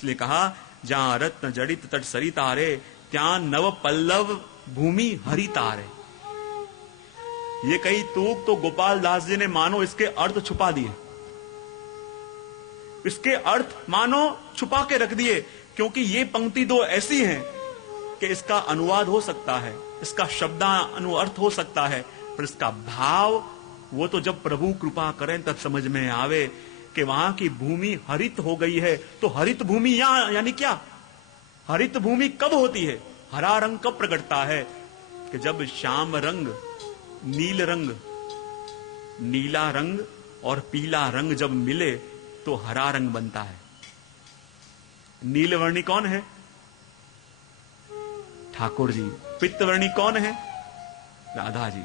इसलिए कहा जहां रत्न जड़ित तट सरिता रे, त्यां नव पल्लव भूमि हरि तारे। ये कई तूक तो गोपाल दास जी ने मानो इसके अर्थ छुपा दिए, इसके अर्थ मानो छुपा के रख दिए, क्योंकि ये पंक्ति दो ऐसी हैं कि इसका अनुवाद हो सकता है, इसका शब्दानुअर्थ हो सकता है, पर इसका भाव वो तो जब प्रभु कृपा करें तब समझ में आवे कि वहां की भूमि हरित हो गई है। तो हरित भूमि यानी क्या? हरित भूमि कब होती है? हरा रंग कब प्रकटता है? कि जब श्याम रंग, नील रंग, नीला रंग और पीला रंग जब मिले तो हरा रंग बनता है। नीलवर्णी कौन है? ठाकुर जी। पित्तवर्णी कौन है? राधा जी।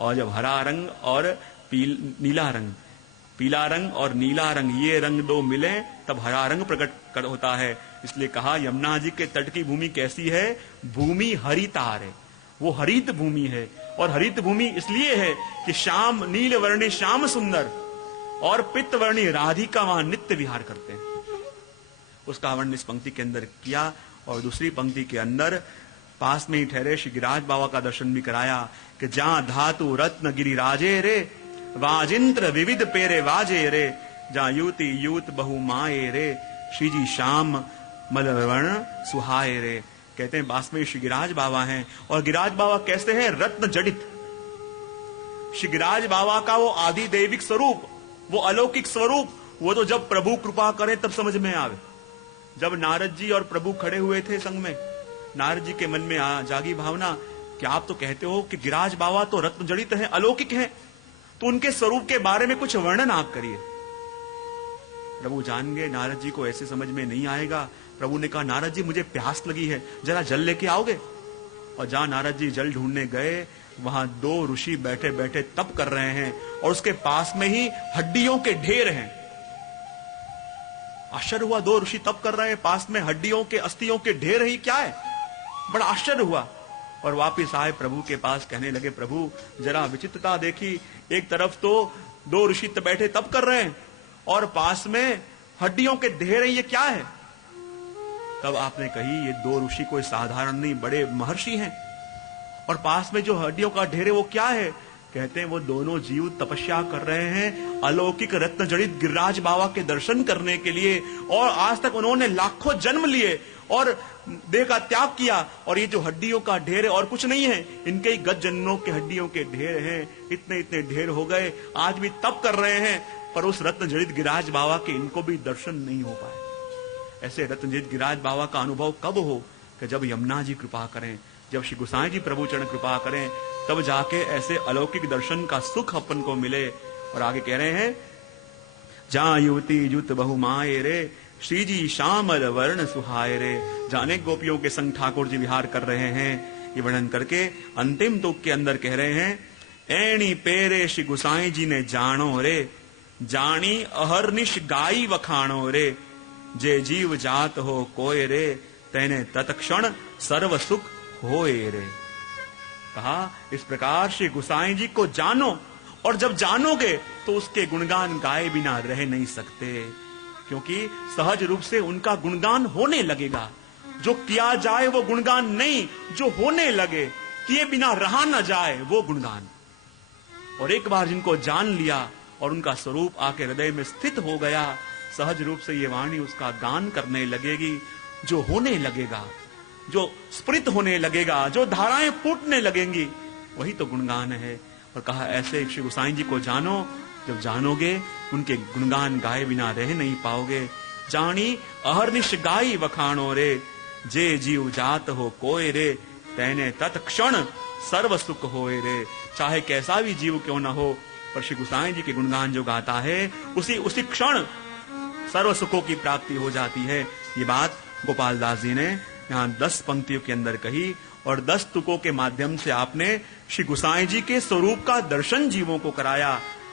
और जब हरा रंग और नीला रंग, पीला रंग और नीला रंग, ये रंग दो मिले तब हरा रंग प्रकट होता है। इसलिए कहा यमुना जी के तट की भूमि कैसी है? भूमि हरितार है, वो हरित भूमि है। और हरित भूमि इसलिए है कि श्याम, नील वर्णी श्याम सुंदर और पित्त वर्णी राधिका वहां नित्य विहार करते हैं। उसका वर्णन इस पंक्ति के अंदर किया। और दूसरी पंक्ति के अंदर पास में ही ठहरे श्री गिरिराज बाबा का दर्शन भी कराया कि जहां धातु रत्न गिरिराजे रे, वाजिंत्र विविध पेरे वाजे रे, जहां युति यूत बहु माए रे, श्री जी श्याम मलवर्ण सुहाए रे। कहते हैं पास में श्री गिरिराज बाबा हैं। और गिरिराज बाबा कैसे हैं? रत्न जड़ित। श्री गिरिराज बाबा का वो आदि दैविक स्वरूप, वो अलौकिक स्वरूप, वो तो जब प्रभु कृपा करे तब समझ में आवे। जब नारद जी और प्रभु खड़े हुए थे संग में, नारद जी के मन में जागी भावना कि आप तो कहते हो कि गिरिराज बाबा तो रत्न जड़ित हैं, अलौकिक हैं, तो उनके स्वरूप के बारे में कुछ वर्णन आप करिए। प्रभु जान गए नारद जी को ऐसे समझ में नहीं आएगा। प्रभु ने कहा नारद जी मुझे प्यास लगी है, जरा जल लेके आओगे? और जहां नारद जी जल ढूंढने गए वहां दो ऋषि बैठे बैठे तप कर रहे हैं और उसके पास में ही हड्डियों के ढेर हैं। आश्चर्य हुआ, दो ऋषि तप कर रहे हैं, पास में हड्डियों के अस्थियों के ढेर ही क्या है? बड़ा आश्चर्य हुआ। और वापिस आए प्रभु के पास, कहने लगे प्रभु जरा विचित्रता देखी, एक तरफ तो दो ऋषि बैठे तप कर रहे हैं और पास में हड्डियों के ढेर हैं, ये क्या है? तब आपने कही ये दो ऋषि कोई साधारण नहीं, बड़े महर्षि हैं। और पास में जो हड्डियों का ढेर है वो क्या है? कहते हैं वो दोनों जीव तपस्या कर रहे हैं अलौकिक रत्न जड़ित गिरिराज बाबा के दर्शन करने के लिए। और आज तक उन्होंने लाखों जन्म लिए और देह का त्याग किया, और ये जो हड्डियों का ढेर है और कुछ नहीं है, इनके ही गज जन्मों के हड्डियों के ढेर हैं। इतने इतने ढेर हो गए, आज भी तप कर रहे हैं, पर उस रत्न जड़ित गिरिराज बाबा के इनको भी दर्शन नहीं हो पाए। ऐसे रत्न जड़ित गिरिराज बाबा का अनुभव कब हो? कि जब यमुना जी कृपा करें, जब श्री गोसाई जी प्रभु चरण कृपा करें, तब जाके ऐसे अलौकिक दर्शन का सुख अपन को मिले। और आगे कह रहे हैं जहां युवती युत बहु माए रे, श्री जी श्यामल वर्ण सुहाए रे। जाने गोपियों के संग ठाकुर जी विहार कर रहे हैं। ये वर्णन करके अंतिम तुक के अंदर कह रहे हैं ऐणी पेरे श्री गोसाई जी ने जानो रे, जानी अहरनिश गाई वखाणो रे, जे जीव जात हो कोय रे, तेने तत्क्षण सर्व सुख होए रे। कहा इस प्रकार श्री गोसाई जी को जानो, और जब जानोगे तो उसके गुणगान गाए बिना रह नहीं सकते, क्योंकि सहज रूप से उनका गुणगान होने लगेगा। जो किया जाए वो गुणगान नहीं, जो होने लगे, किए बिना रहा न जाए वो गुणगान। और एक बार जिनको जान लिया और उनका स्वरूप आके हृदय में स्थित हो गया, सहज रूप से ये वाणी उसका गान करने लगेगी। जो होने लगेगा, जो स्फुरित होने लगेगा, जो धाराएं फूटने लगेंगी, वही तो गुणगान है। और कहा ऐसे श्री गोसाई जी को जानो, जब जानोगे उनके गुणगान गाए बिना रह नहीं पाओगे। जानी अहरनिश गाई वखाणो रे, जे जीव जात हो कोय रे, तेने तत्क्षण सर्व सुख होए रे। चाहे कैसा भी जीव क्यों न हो, पर श्री गोसाई जी के गुणगान जो गाता है उसी क्षण सर्व सुखों की प्राप्ति हो जाती है। ये बात गोपाल दास जी ने यहाँ 10 पंक्तियों के अंदर कही, और 10 तुकों के माध्यम से आपने श्री गोसाई जी के स्वरूप का दर्शन जीवों को कराया।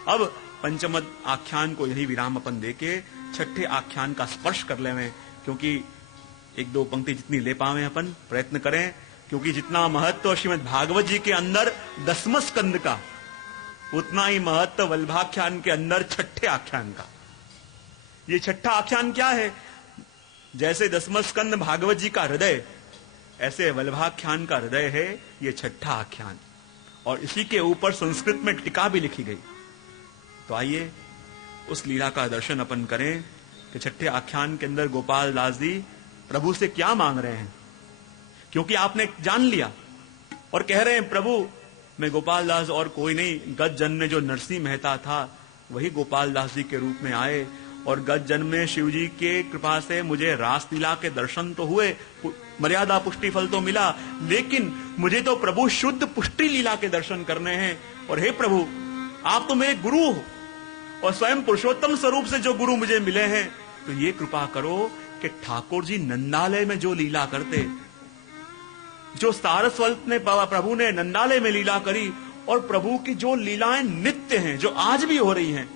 अब पंचम आख्यान को यही विराम अपन देके छठे आख्यान का स्पर्श कर लेवे, क्योंकि एक दो पंक्ति जितनी ले पावे अपन प्रयत्न करें, क्योंकि जितना महत्व श्रीमद् भागवत जी के अंदर 10वें स्कंद का, उतना ही महत्व वल्लभाख्यान के अंदर छठे आख्यान का। ये छठा आख्यान क्या है? जैसे दसम स्कंद भागवत जी का हृदय, ऐसे वल्लभाख्यान का हृदय है ये छठा आख्यान, और इसी के ऊपर संस्कृत में टीका भी लिखी गई। तो आइए उस लीला का दर्शन अपन करें कि छठे आख्यान के अंदर गोपाल दास जी प्रभु से क्या मांग रहे हैं। क्योंकि आपने जान लिया और कह रहे हैं प्रभु मैं गोपाल दास और कोई नहीं, गत जन्म में जो नरसिंह मेहता था वही गोपाल दास जी के रूप में आए, और गत जन्म में शिव जी के कृपा से मुझे रास लीला के दर्शन तो हुए, मर्यादा पुष्टि फल तो मिला, लेकिन मुझे तो प्रभु शुद्ध पुष्टि लीला के दर्शन करने हैं। और हे प्रभु आप तो मेरे गुरु हो, और स्वयं पुरुषोत्तम स्वरूप से जो गुरु मुझे मिले हैं, तो ये कृपा करो कि ठाकुर जी नंदालय में जो लीला करते, जो सारस्वत ने प्रभु ने नंदालय में लीला करी, और प्रभु की जो लीलाएं नित्य हैं, जो आज भी हो रही हैं,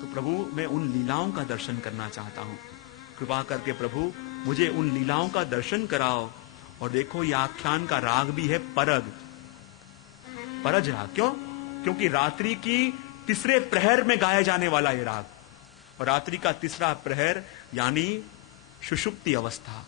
तो प्रभु मैं उन लीलाओं का दर्शन करना चाहता हूं। कृपा करके प्रभु मुझे उन लीलाओं का दर्शन कराओ। और देखो ये आख्यान का राग भी है परग, परज राग। क्यों? क्योंकि रात्रि की तीसरे प्रहर में गाया जाने वाला ये राग, और रात्रि का तीसरा प्रहर यानी सुषुप्ति अवस्था,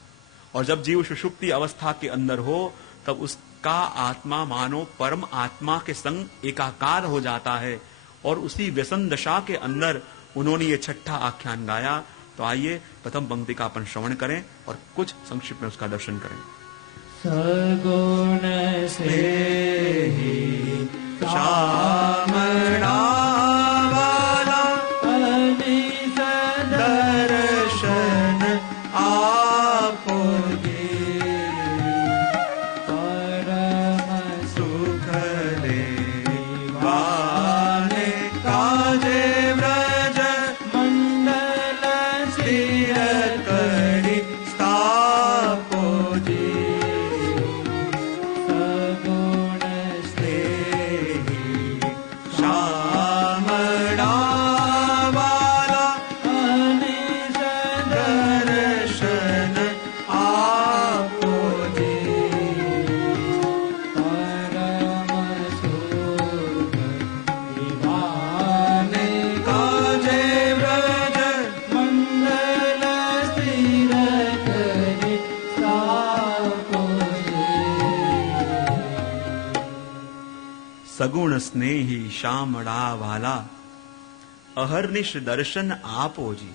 और जब जीव सुषुप्ति अवस्था के अंदर हो तब उसका आत्मा मानो परम आत्मा के संग एकाकार हो जाता है, और उसी व्यसन दशा के अंदर उन्होंने ये छठा आख्यान गाया। तो आइए प्रथम पंक्ति का अपन श्रवण करें और कुछ संक्षिप्त में उसका दर्शन करें। सगुण से ही श्यामणा वाला अनिस दर्शन आपो दे, परम सुख दे वाने काजे व्रज मंडल स्थिर करी स्थापो जी। सगुण से श्यामणा वाला अनिस दर्शन आपो दे, परम सुख दिवाने काजे व्रज मंडल स्थिर करि स्थापो सगुण स्नेही श्यामड़ा वाला अहर्निश दर्शन आपो जी,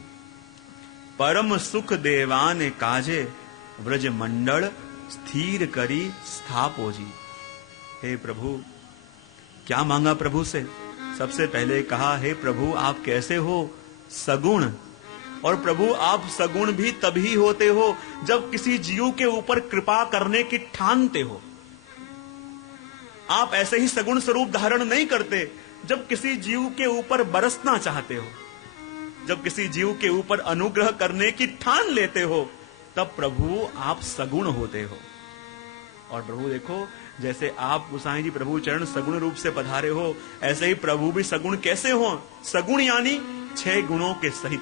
परम सुख देवान काजे व्रज मंडल स्थिर करी स्थापो जी। हे प्रभु क्या मांगा प्रभु से? सबसे पहले कहा हे प्रभु आप कैसे हो? सगुण। और प्रभु आप सगुण भी तभी होते हो जब किसी जीव के ऊपर कृपा करने की ठानते हो। आप ऐसे ही सगुण स्वरूप धारण नहीं करते जब किसी जीव के ऊपर बरसना चाहते हो, जब किसी जीव के ऊपर अनुग्रह करने की ठान लेते हो, तब प्रभु आप सगुण होते हो। और प्रभु देखो जैसे आप गोसाई जी प्रभु चरण सगुण रूप से पधारे हो, ऐसे ही प्रभु भी सगुण कैसे हो? सगुण यानी 6 गुणों के सहित।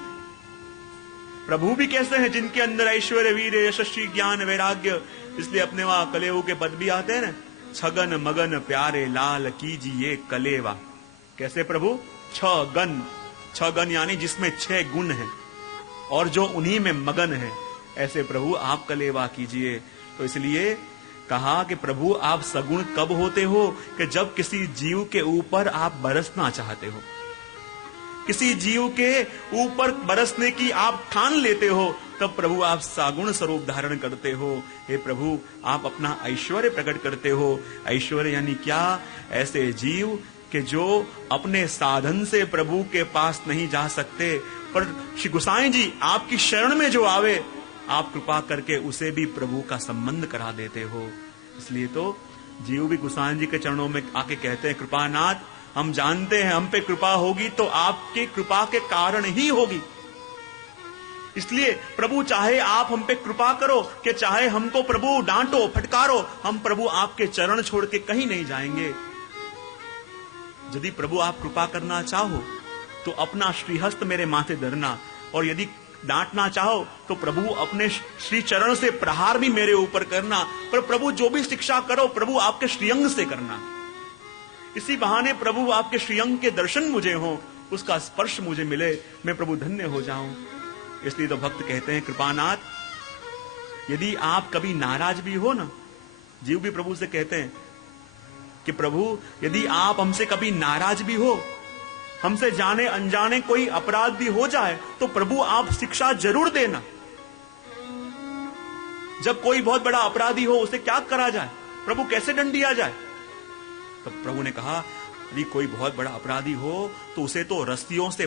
प्रभु भी कैसे हैं? जिनके अंदर ऐश्वर्य वीर यशस्वी ज्ञान वैराग्य, इसलिए अपने वहां कलेऊ के पद भी आते हैं ना, छगन मगन प्यारे लाल कीजिए कलेवा। कैसे प्रभु? 6 गण, 6 गण यानी जिसमें 6 गुण हैं और जो उन्हीं में मगन है, ऐसे प्रभु आप कलेवा कीजिए। तो इसलिए कहा कि प्रभु आप सगुण कब होते हो? कि जब किसी जीव के ऊपर आप बरसना चाहते हो, किसी जीव के ऊपर बरसने की आप ठान लेते हो, तब प्रभु आप सगुण स्वरूप धारण करते हो। हे प्रभु आप अपना ऐश्वर्य प्रकट करते हो। ऐश्वर्य यानी क्या? ऐसे जीव कि जो अपने साधन से प्रभु के पास नहीं जा सकते, पर श्री गोसाई जी आपकी शरण में जो आवे, आप कृपा करके उसे भी प्रभु का संबंध करा देते हो। इसलिए तो जीव भी गोसाई जी के चरणों में आके कहते हैं, कृपानाथ हम जानते हैं हम पे कृपा होगी तो आपकी कृपा के कारण ही होगी। इसलिए प्रभु चाहे आप हम पे कृपा करो कि चाहे हमको प्रभु डांटो फटकारो, हम प्रभु आपके चरण छोड़ के कहीं नहीं जाएंगे। यदि प्रभु आप कृपा करना चाहो तो अपना श्रीहस्त मेरे माथे धरना, और यदि डांटना चाहो तो प्रभु अपने श्री चरण से प्रहार भी मेरे ऊपर करना। पर प्रभु जो भी शिक्षा करो प्रभु आपके श्रीअंग से करना। इसी बहाने प्रभु आपके श्रीअंग के दर्शन मुझे हो, उसका स्पर्श मुझे मिले, मैं प्रभु धन्य हो जाऊं। इसलिए तो भक्त कहते हैं, कृपानाथ यदि आप कभी नाराज भी हो ना, जीव भी प्रभु से कहते हैं कि प्रभु यदि आप हमसे कभी नाराज भी हो, हमसे जाने अनजाने कोई अपराध भी हो जाए, तो प्रभु आप शिक्षा जरूर देना। जब कोई बहुत बड़ा अपराधी हो उसे क्या करा जाए, प्रभु कैसे दंड दिया जाए? तब प्रभु ने कहा, यदि कोई बहुत बड़ा अपराधी हो तो उसे तो रस्सियों से